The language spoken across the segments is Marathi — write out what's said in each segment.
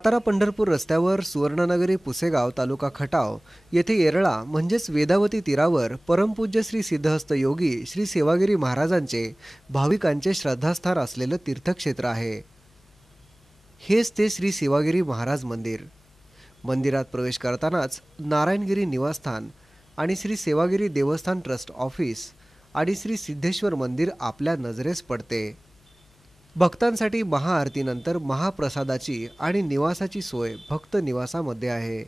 सातारा पंढरपूर रस्त्यावर सुवर्णनगरी पुसेगाव तालुका खटाव येथे येरळा म्हणजेच वेदावती तीरावर परमपूज्य श्री सिद्धहस्त योगी श्री सेवागिरी महाराजांचे भाविकांचे श्रद्धास्थान असलेलं तीर्थक्षेत्र आहे। हेच ते श्री सेवागिरी महाराज मंदिर। मंदिरात प्रवेश करतानाच नारायणगिरी निवासस्थान आणि श्री सेवागिरी देवस्थान ट्रस्ट ऑफिस आणि श्री सिद्धेश्वर मंदिर आपल्या नजरेस पडते। भक्तांसाठी महाआरतीनंतर महाप्रसादाची आणि निवासाची सोय भक्त निवासामध्ये आहे।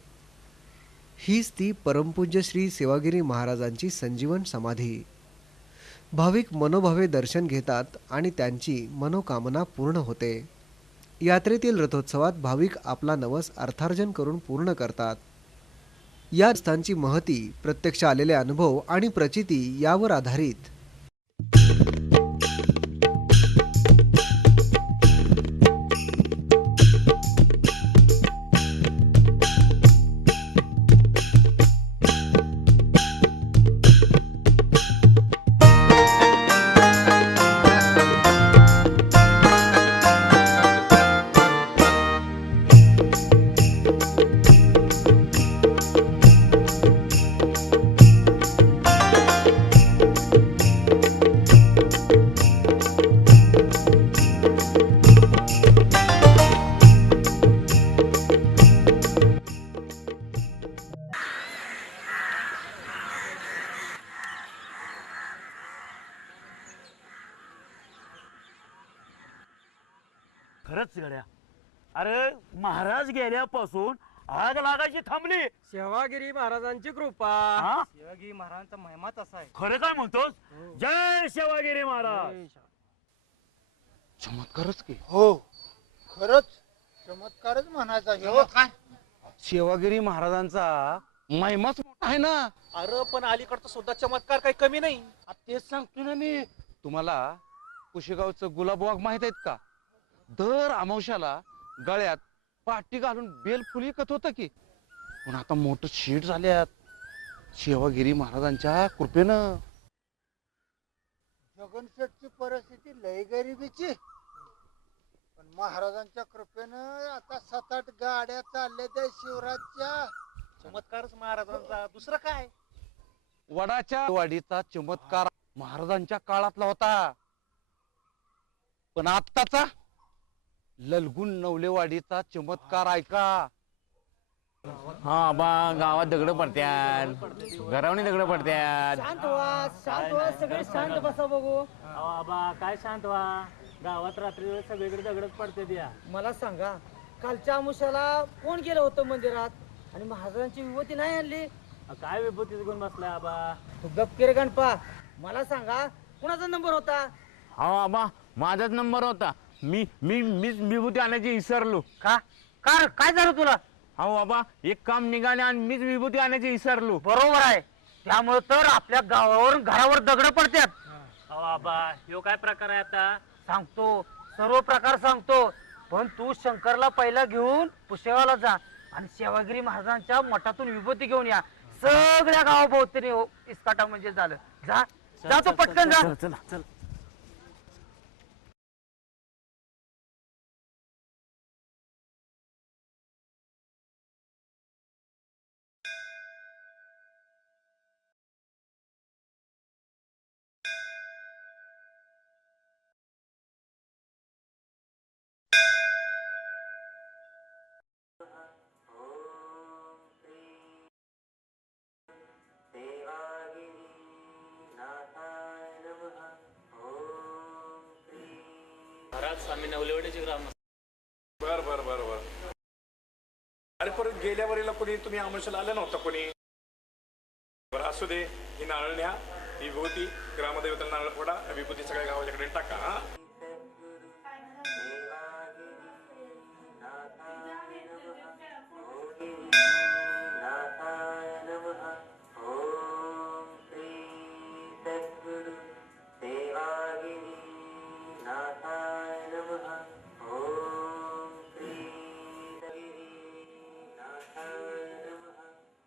हीच ती परमपूज्य श्री सेवागिरी महाराजांची संजीवन समाधी। भाविक मनोभावे दर्शन घेतात आणि त्यांची मनोकामना पूर्ण होते। यात्रेतील रथोत्सवात भाविक आपला नवस अर्थार्जन करून पूर्ण करतात। या स्थानची महती, प्रत्यक्ष आलेले अनुभव आणि प्रचिती यावर आधारित खरंच गड्या, अरे महाराज गेल्यापासून आग लागायची थांबली। सेवागिरी महाराजांची कृपा। हा? सेवागिरी महाराजांचा महिमाच असा आहे। खरं काय म्हणतोस? जय सेवागिरी महाराज। चमत्कारच की हो, खरंच चमत्कारच म्हणायचा हे काय। सेवागिरी महाराजांचा महिमाच मोठा आहे ना। अरे पण अलीकडचा सुद्धा चमत्कार काही कमी नाही। तेच सांगतो ना मी तुम्हाला। कुशेगावचं गुलाबबाग माहित आहेत का? दर अमावश्याला गळ्यात पाटी घालून बेलफुल विकत होतं की, पण आता मोठं शीट झाल्यात सेवागिरी महाराजांच्या कृपेनं। जगनशेठची परिस्थिती लय गरिबीची, पण महाराजांच्या कृपेनं आता 7-8 गाड्या चालल्या त्या शिवराजच्या। चमत्कारच महाराजांचा, दुसरं काय। वडाच्या वाडीचा चमत्कार महाराजांच्या काळातला होता, पण आत्ताचा ललगुण नवलेवाडीचा चमत्कार ऐका। हा बा, गावात दगड पडत्यात, घरावणी दगड पडत्यात। शांत व्हा, शांत व्हा, सगळे शांत बसा बघू। बाबा काय शांत व्हा, गावात रात्री सगळीकडे दगडच पडते द्या। मला सांगा, कालच्या आमुष्याला कोण गेलं होतं मंदिरात आणि महाराजांची विभूती नाही आणली? काय विभूतीच गुण बसलाय आबा। तू गप्पीर गणपा, मला सांगा कुणाचा नंबर होता? हा बाबा, माझाच नंबर होता। मीच विभूती आणायची विसरलो। का काय झालं तुला? हो बाबा, एक काम निघाले आणि मीच विभूती आणायची विसरलो। बरोबर आहे, त्यामुळे तर आपल्या गावावरून घरावर दगड पडतात। बाबा ह्यो काय प्रकार आहे? आता सांगतो, सर्व प्रकार सांगतो, पण तू शंकरला पहिला घेऊन पुसेगावला जा आणि सेवागिरी महाराजांच्या मठातून विभूती घेऊन या। सगळ्या गावाभोवतीने इस्काटा म्हणजे झालं। जा जा, तो पटकन जा। चला चल। महाराज स्वामी नवलेवाडीचे ग्राम। बर बर बर बर। अरे परत गेल्या वरीला कोणी तुम्ही आमोशाला आलं नव्हतं कोणी? बरं असू दे, ही नारळ न्या, ही विभूती ग्रामदेवताला नारळ फोडा, विभूती सगळ्या गावाच्याकडे टाका। हा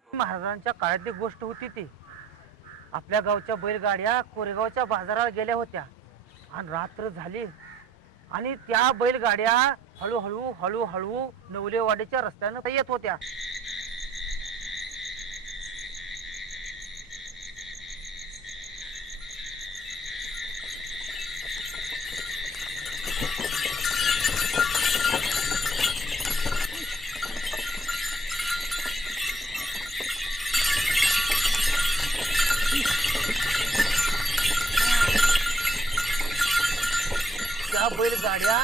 महाराजांच्या काळातली गोष्ट होती ती। आपल्या गावच्या बैलगाड्या कोरेगावच्या बाजारात गेल्या होत्या आणि रात्र झाली आणि त्या बैलगाड्या हळूहळू हळूहळू नवलेवाडीच्या रस्त्यानं येत होत्या. त्या बैलगाड्या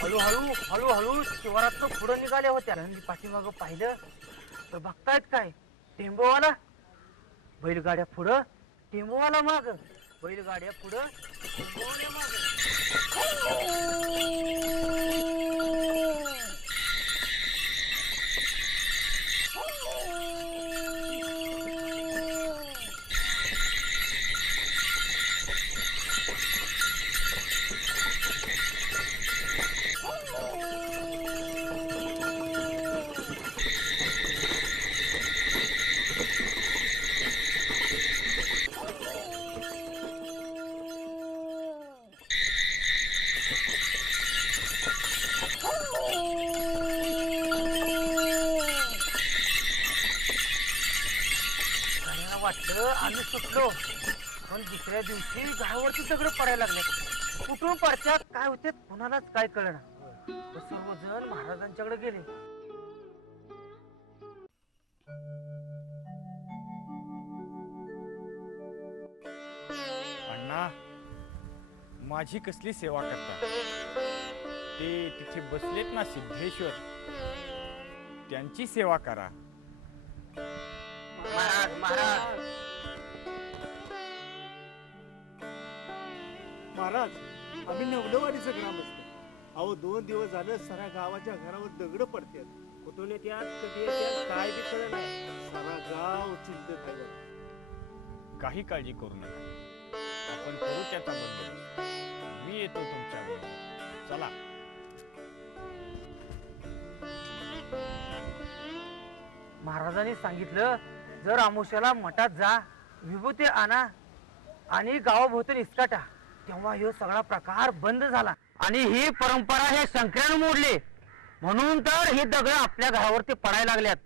हळूहळू हळूहळू शिवारात पुढे निघाल्या होत्या. पाठीमागं पाहिलं तर बघतायत काय, टेंबोवाला बैलगाड्या पुढं, टेंबोवाला माग, बैलगाड्या पुढं, टेंबोवाला माग. गाड्याला वाटलं आम्ही सुटलो, पण दुसऱ्या दिवशी घरावरती दगड पडायला लागले. कुठून पडत्यात, काय होते कोणालाच काय कळना. सर्वजण महाराजांच्याकडे गेले. अण्णा, माझी कसली सेवा करता. ते तिथे बसलेत ना सिद्धेश्वर, त्यांची सेवा करा. महाराज महाराज महाराज, आम्ही नवलवाडीचं ग्रामस्थ. अहो 2 दिवस झालं साऱ्या गावाच्या घरावर दगड पडतात. कुठून येतात, कधी येतात, काय बी कळत नाही. सारा गाव चिंतेत आहे. काही काळजी करू नका, आपण करू त्याचा बंदोबस्त. मी येतो तुमच्या बरोबर. चला. महाराजांनी सांगितलं, जर आमुष्याला मठात जा, विभूती आणा आणि गावाभोवती निसकाटा. तेव्हा हे सगळा प्रकार बंद झाला आणि ही परंपरा हे शंकराने मोडली. म्हणून तर ही दगड आपल्या घरावरती पडायला लागल्यात.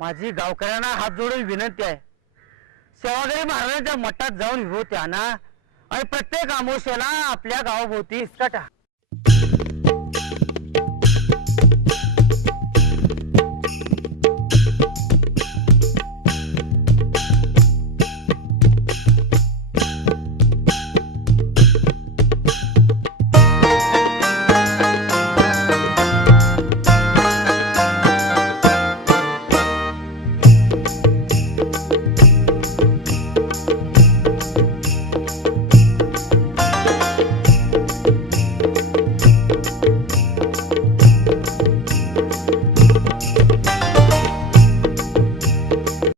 माझी गावकऱ्यांना हात जोडून विनंती आहे, सेवागिरी महाराजांच्या मठात जाऊन विभूती आणा आणि प्रत्येक आमुष्याला आपल्या गावाभोवती निसकाटा.